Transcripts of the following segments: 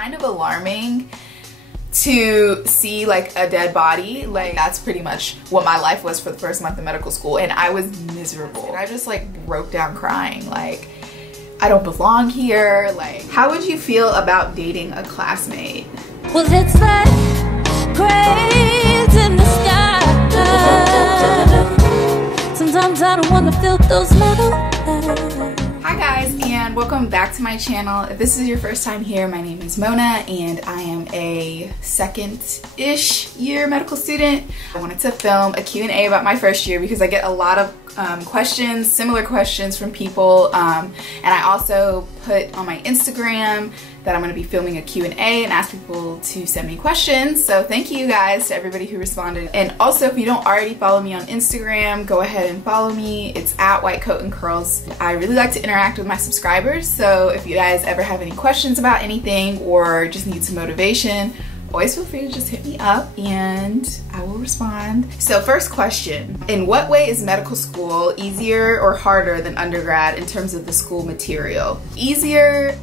kind of alarming to see like a dead body. Like that's pretty much what my life was for the first month of medical school, and I was miserable. And I just like broke down crying, like I don't belong here. Like, how would you feel about dating a classmate? Well, it's like cranes in the sky. Sometimes I don't want to feel those metal eyes. Hi guys, and welcome back to my channel. If this is your first time here, my name is Mona and I am a second-ish year medical student. I wanted to film a Q&A about my first year because I get a lot of questions, similar questions from people, and I also put on my Instagram that I'm going to be filming a Q&A and ask people to send me questions. So thank you guys to everybody who responded. And also, if you don't already follow me on Instagram, go ahead and follow me. It's at White Coat and Curls. I really like to interact with my subscribers, so if you guys ever have any questions about anything or just need some motivation, always feel free to just hit me up and I will respond. So first question, in what way is medical school easier or harder than undergrad in terms of the school material? Easier?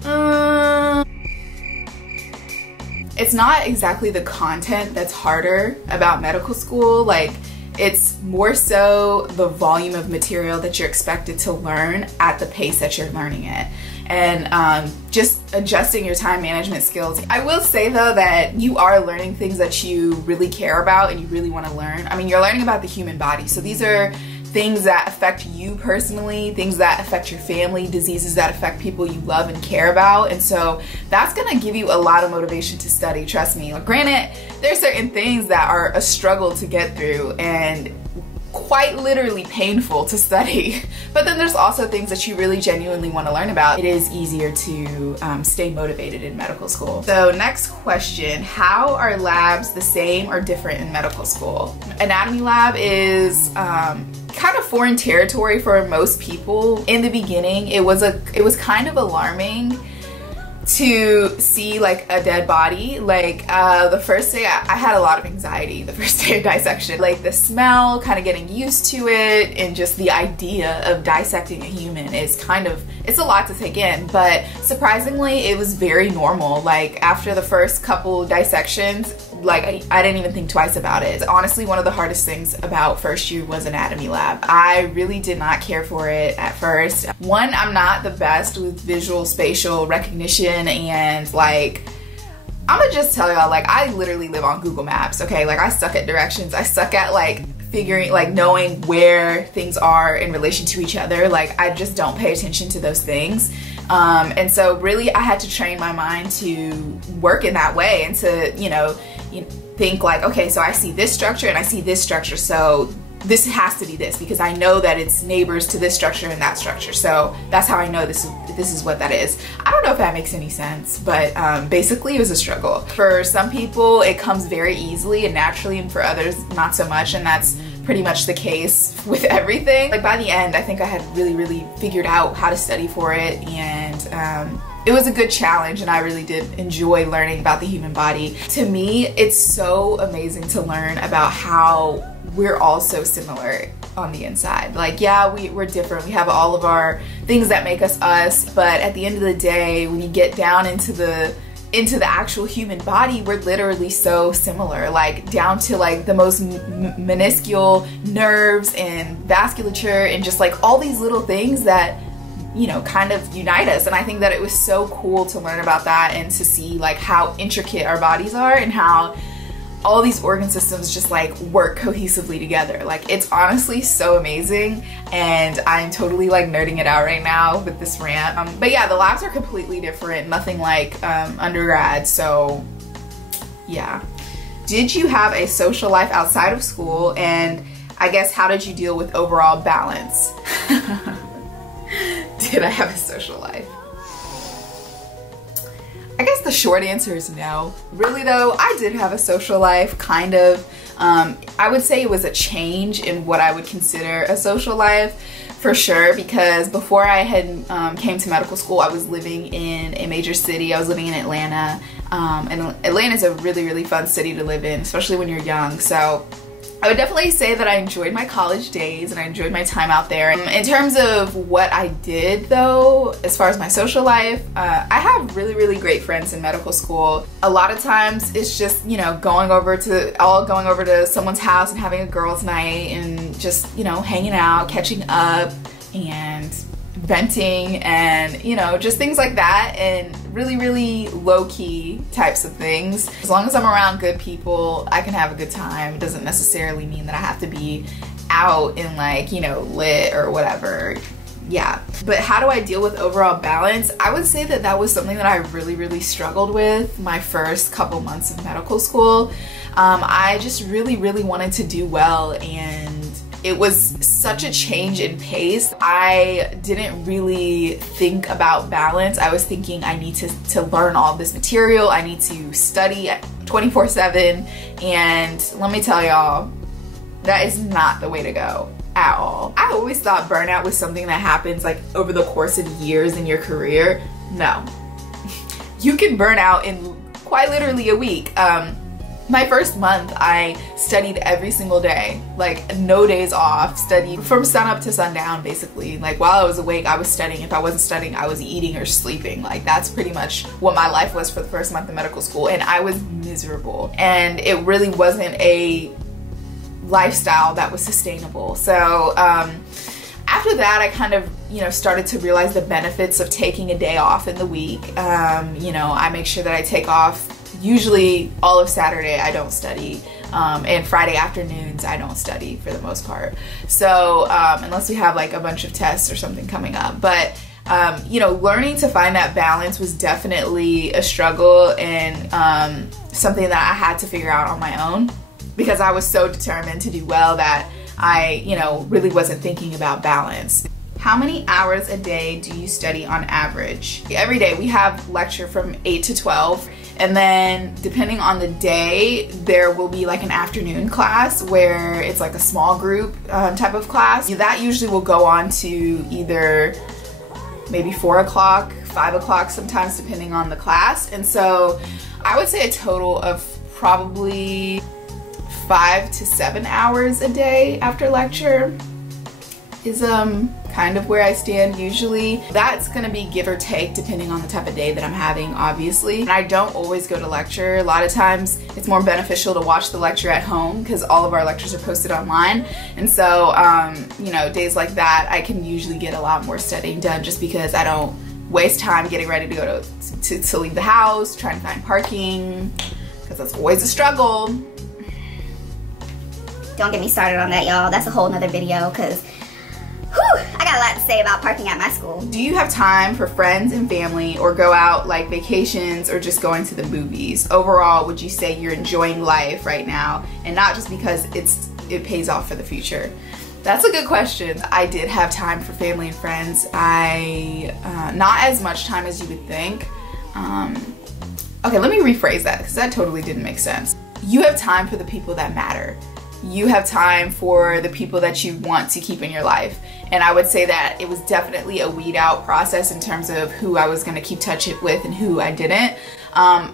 It's not exactly the content that's harder about medical school. Like, it's more so the volume of material that you're expected to learn at the pace that you're learning it, and just adjusting your time management skills. I will say though that you are learning things that you really care about and you really want to learn. I mean, you're learning about the human body, so these are things that affect you personally, things that affect your family, diseases that affect people you love and care about, and so that's gonna give you a lot of motivation to study, trust me. Granted, there's certain things that are a struggle to get through and quite literally painful to study, but then there's also things that you really genuinely want to learn about. It is easier to stay motivated in medical school. So next question, how are labs the same or different in medical school? Anatomy lab is kind of foreign territory for most people. In the beginning, it was kind of alarming to see like a dead body. Like the first day I had a lot of anxiety the first day of dissection. Like the smell, kind of getting used to it, and just the idea of dissecting a human is it's a lot to take in, but surprisingly it was very normal. Like after the first couple dissections, like I didn't even think twice about it. Honestly, one of the hardest things about first year was anatomy lab. I really did not care for it at first. One, I'm not the best with visual spatial recognition, and like I'm gonna just tell y'all, like I literally live on Google Maps, okay? Like I suck at directions. I suck at like figuring, like knowing where things are in relation to each other. Like I just don't pay attention to those things. And so really I had to train my mind to work in that way and to, you know, think like, okay, so I see this structure and I see this structure, so this has to be this because I know that it's neighbors to this structure and that structure, so that's how I know this is what that is. I don't know if that makes any sense, but basically it was a struggle. For some people it comes very easily and naturally, and for others not so much, and that's pretty much the case with everything. Like by the end I think I had really figured out how to study for it, and it was a good challenge, and I really did enjoy learning about the human body. To me, it's so amazing to learn about how we're all so similar on the inside. Like, yeah, we're different. We have all of our things that make us us, but at the end of the day, when you get down into the actual human body, we're literally so similar, like down to like the most minuscule nerves and vasculature and just like all these little things that, you know, kind of unite us. And I think that it was so cool to learn about that and to see like how intricate our bodies are and how all these organ systems just like work cohesively together. Like it's honestly so amazing, and I'm totally like nerding it out right now with this rant. But yeah, the labs are completely different, nothing like undergrad, so yeah. Did you have a social life outside of school, and I guess how did you deal with overall balance? Did I have a social life? I guess the short answer is no. Really though, I did have a social life, kind of. I would say it was a change in what I would consider a social life, for sure, because before I had came to medical school, I was living in a major city. I was living in Atlanta, and Atlanta is a really fun city to live in, especially when you're young. So I would definitely say that I enjoyed my college days and I enjoyed my time out there. In terms of what I did though, as far as my social life, I have really great friends in medical school. A lot of times it's just, you know, going over to someone's house and having a girls' night and just, you know, hanging out, catching up and venting and, you know, just things like that, and really low-key types of things. As long as I'm around good people, I can have a good time. It doesn't necessarily mean that I have to be out and, like, you know, lit or whatever. Yeah. But how do I deal with overall balance? I would say that that was something that I really struggled with my first couple months of medical school. I just really wanted to do well, and it was such a change in pace. I didn't really think about balance. I was thinking I need to learn all of this material. I need to study 24/7. And let me tell y'all, that is not the way to go at all. I always thought burnout was something that happens like over the course of years in your career. No. You can burn out in quite literally a week. My first month, I studied every single day, like no days off, studied from sunup to sundown basically. Like while I was awake, I was studying. If I wasn't studying, I was eating or sleeping. Like that's pretty much what my life was for the first month of medical school, and I was miserable. And it really wasn't a lifestyle that was sustainable. So after that, I kind of, you know, started to realize the benefits of taking a day off in the week. You know, I make sure that I take off usually all of Saturday. I don't study, and Friday afternoons I don't study for the most part. So unless we have like a bunch of tests or something coming up. But you know, learning to find that balance was definitely a struggle, and something that I had to figure out on my own, because I was so determined to do well that I, you know, really wasn't thinking about balance. How many hours a day do you study on average? Every day we have lecture from 8 to 12, and then depending on the day, there will be like an afternoon class where it's like a small group type of class. That usually will go on to either maybe 4 o'clock, 5 o'clock sometimes, depending on the class. And so I would say a total of probably 5 to 7 hours a day after lecture is kind of where I stand usually. That's gonna be give or take depending on the type of day that I'm having, obviously. And I don't always go to lecture. A lot of times it's more beneficial to watch the lecture at home because all of our lectures are posted online. And so, you know, days like that, I can usually get a lot more studying done just because I don't waste time getting ready to go to leave the house, trying to find parking, because that's always a struggle. Don't get me started on that, y'all. That's a whole nother video, because I got a lot to say about parking at my school. Do you have time for friends and family, or go out like vacations, or just going to the movies? Overall, would you say you're enjoying life right now, and not just because it pays off for the future? That's a good question. I did have time for family and friends. Not as much time as you would think. Okay, let me rephrase that, because that totally didn't make sense. You have time for the people that matter. You have time for the people that you want to keep in your life. And I would say that it was definitely a weed out process in terms of who I was going to keep touch with and who I didn't.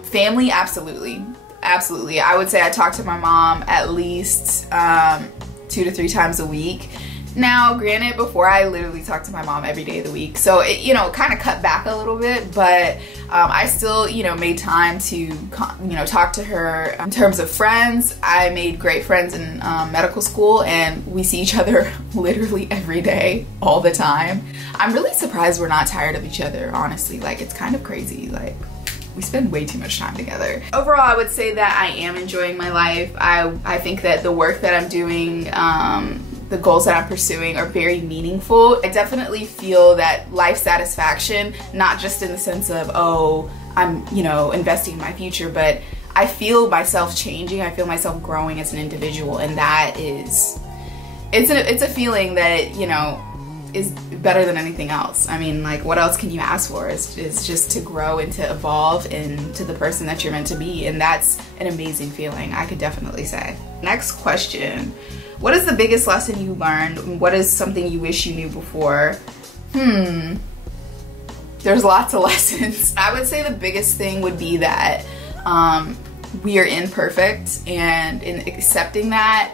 Family, absolutely. Absolutely. I would say I talk to my mom at least 2 to 3 times a week. Now, granted, before I literally talked to my mom every day of the week, so it, you know, kind of cut back a little bit, but I still, you know, made time to, you know, talk to her. In terms of friends, I made great friends in medical school, and we see each other literally every day, all the time. I'm really surprised we're not tired of each other, honestly. Like, it's kind of crazy. Like, we spend way too much time together. Overall, I would say that I am enjoying my life. I think that the work that I'm doing, the goals that I'm pursuing are very meaningful. I definitely feel that life satisfaction, not just in the sense of, oh, I'm, you know, investing in my future, but I feel myself changing. I feel myself growing as an individual, and that is, it's a feeling that, you know, is better than anything else. I mean, like, what else can you ask for? Is just to grow and to evolve into the person that you're meant to be, and that's an amazing feeling, I could definitely say. Next question. What is the biggest lesson you learned? What is something you wish you knew before? There's lots of lessons. I would say the biggest thing would be that we are imperfect, and in accepting that,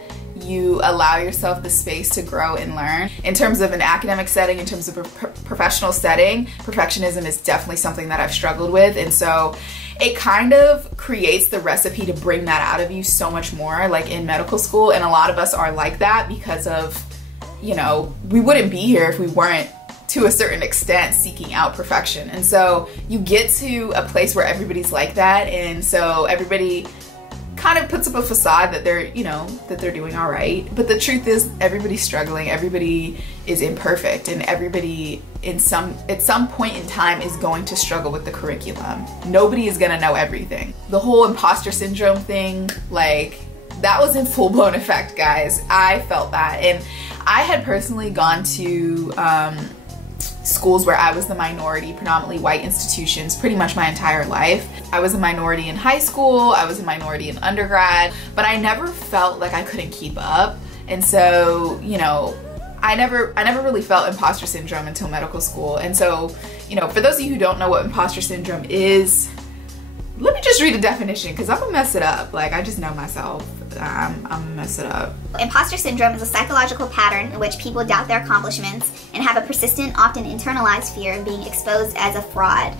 you allow yourself the space to grow and learn. In terms of an academic setting, in terms of a professional setting, perfectionism is definitely something that I've struggled with, and so it kind of creates the recipe to bring that out of you so much more, like in medical school. And a lot of us are like that because of, you know, we wouldn't be here if we weren't to a certain extent seeking out perfection. And so you get to a place where everybody's like that, and so everybody kind of puts up a facade that they're, you know, that they're doing all right. But the truth is everybody's struggling, everybody is imperfect, and everybody at some point in time is going to struggle with the curriculum. Nobody is gonna know everything. The whole imposter syndrome thing, like, that was in full-blown effect, guys. I felt that, and I had personally gone to schools where I was the minority, predominantly white institutions, pretty much my entire life. I was a minority in high school, I was a minority in undergrad, but I never felt like I couldn't keep up. And so, you know, I never really felt imposter syndrome until medical school. And so, you know, for those of you who don't know what imposter syndrome is, let me just read a definition, because I'm gonna mess it up. Like, I just know myself. I'm gonna mess it up. Imposter syndrome is a psychological pattern in which people doubt their accomplishments and have a persistent, often internalized fear of being exposed as a fraud.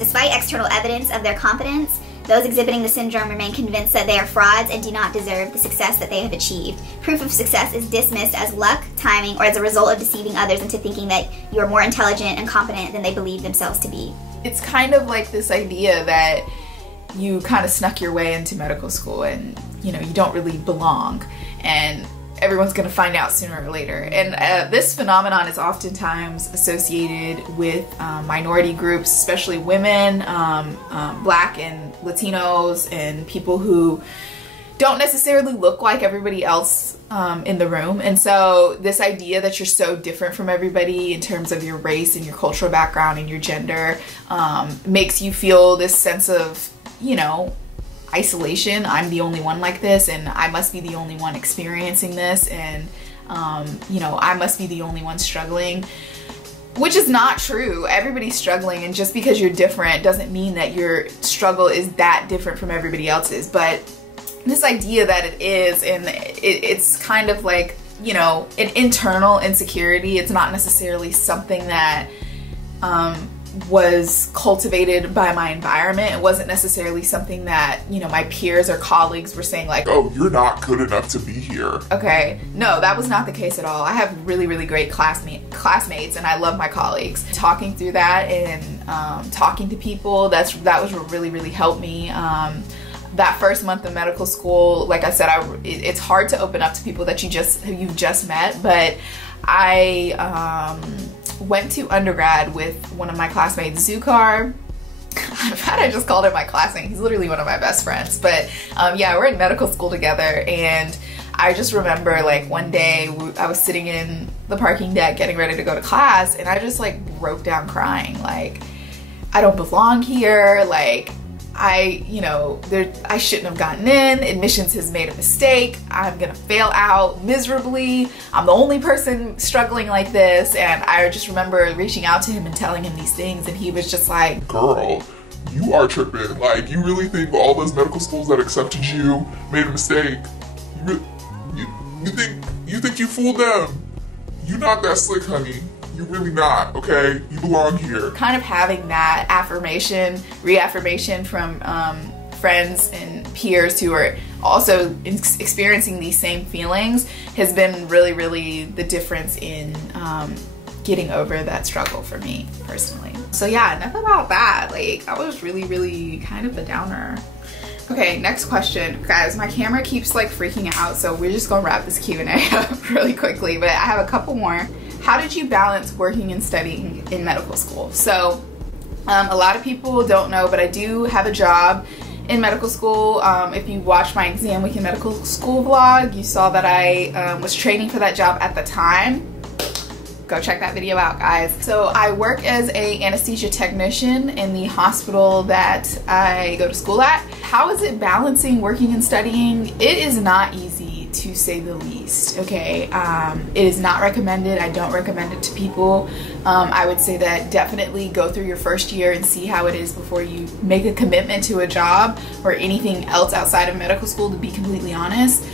Despite external evidence of their competence, those exhibiting the syndrome remain convinced that they are frauds and do not deserve the success that they have achieved. Proof of success is dismissed as luck, timing, or as a result of deceiving others into thinking that you are more intelligent and competent than they believe themselves to be. It's kind of like this idea that you kind of snuck your way into medical school and, you know, you don't really belong, and everyone's gonna find out sooner or later. And this phenomenon is oftentimes associated with minority groups, especially women, Black and Latinos, and people who don't necessarily look like everybody else in the room. And so this idea that you're so different from everybody in terms of your race and your cultural background and your gender makes you feel this sense of, you know, isolation. I'm the only one like this, and I must be the only one experiencing this, and you know, I must be the only one struggling, which is not true. Everybody's struggling, and just because you're different doesn't mean that your struggle is that different from everybody else's. But this idea that it is, and it's kind of like, you know, an internal insecurity. It's not necessarily something that was cultivated by my environment. It wasn't necessarily something that, you know, my peers or colleagues were saying like, oh, you're not good enough to be here. Okay, no, that was not the case at all. I have really, really great classmates, and I love my colleagues. Talking through that and talking to people, that was what really, really helped me. That first month of medical school, like I said, it's hard to open up to people that you've just met, but I went to undergrad with one of my classmates, Zukar. I just called him my classmate. He's literally one of my best friends. But yeah, we're in medical school together, and I just remember like one day I was sitting in the parking deck getting ready to go to class, and I just like broke down crying. Like, I don't belong here. Like, I shouldn't have gotten in. Admissions has made a mistake. I'm gonna fail out miserably. I'm the only person struggling like this. And I just remember reaching out to him and telling him these things, and he was just like, girl, you are tripping. Like, you really think all those medical schools that accepted you made a mistake? You think you fooled them? You're not that slick, honey. You're really not, okay? You belong here. Kind of having that reaffirmation from friends and peers who are also experiencing these same feelings has been really, really the difference in getting over that struggle for me personally. So yeah, enough about that. Like, that was really, really kind of a downer. Okay, next question. Guys, my camera keeps like freaking out, so we're just gonna wrap this Q&A up really quickly, but I have a couple more. How did you balance working and studying in medical school? So a lot of people don't know, but I do have a job in medical school. If you watched my exam week in medical school vlog, you saw that I was training for that job at the time. Go check that video out, guys. So I work as a anesthesia technician in the hospital that I go to school at. How is it balancing working and studying? It is not easy, to say the least, okay? It is not recommended. I don't recommend it to people. I would say that definitely go through your first year and see how it is before you make a commitment to a job or anything else outside of medical school, to be completely honest.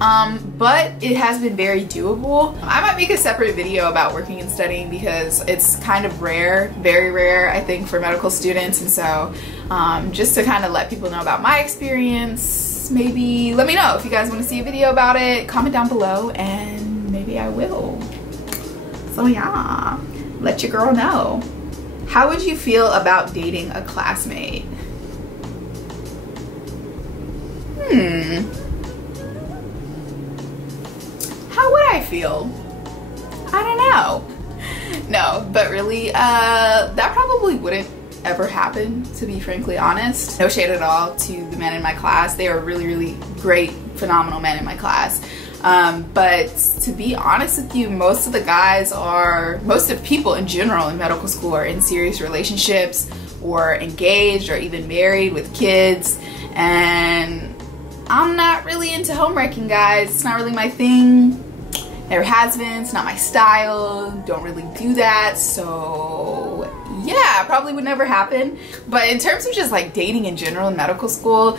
but it has been very doable. I might make a separate video about working and studying because it's kind of rare, very rare, I think, for medical students. And so just to kind of let people know about my experience, maybe let me know if you guys want to see a video about it. Comment down below and maybe I will. So yeah, let your girl know. How would you feel about dating a classmate? How would I feel? I don't know. No, but really, that probably wouldn't ever happen, to be frankly honest. No shade at all to the men in my class. They are really, really great, phenomenal men in my class. But to be honest with you, most of people in general in medical school are in serious relationships or engaged or even married with kids. And I'm not really into homewrecking, guys. It's not really my thing. Never has been. It's not my style. Don't really do that. So yeah, probably would never happen. But in terms of just like dating in general in medical school,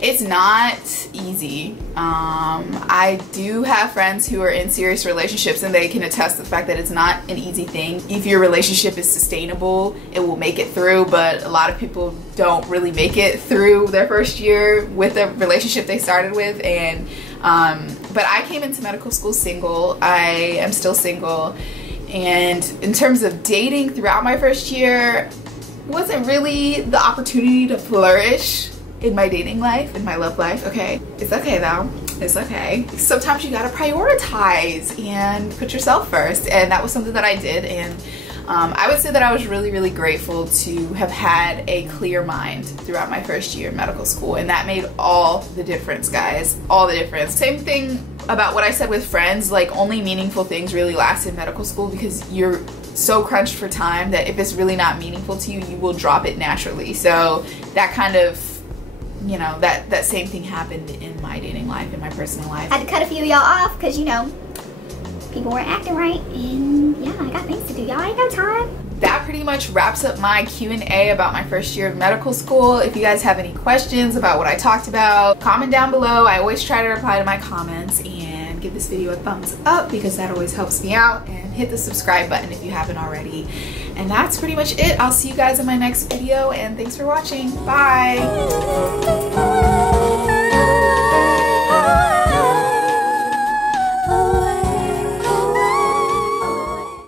it's not easy. I do have friends who are in serious relationships and they can attest to the fact that it's not an easy thing. If your relationship is sustainable, it will make it through, but a lot of people don't really make it through their first year with the relationship they started with. And but I came into medical school single. I am still single. And in terms of dating throughout my first year, it wasn't really the opportunity to flourish in my dating life, in my love life. Okay, it's okay though. It's okay. Sometimes you gotta prioritize and put yourself first, and that was something that I did. And I would say that I was really, really grateful to have had a clear mind throughout my first year of medical school, and that made all the difference, guys. All the difference. Same thing about what I said with friends, like only meaningful things really last in medical school because you're so crunched for time that if it's really not meaningful to you, you will drop it naturally. So that kind of, you know, that same thing happened in my dating life, in my personal life. I had to cut a few of y'all off because, you know, people weren't acting right, and yeah, I got things to do. Y'all ain't got time. That pretty much wraps up my Q&A about my first year of medical school. If you guys have any questions about what I talked about, comment down below. I always try to reply to my comments, and give this video a thumbs up because that always helps me out, and hit the subscribe button if you haven't already. And that's pretty much it. I'll see you guys in my next video, and thanks for watching. Bye.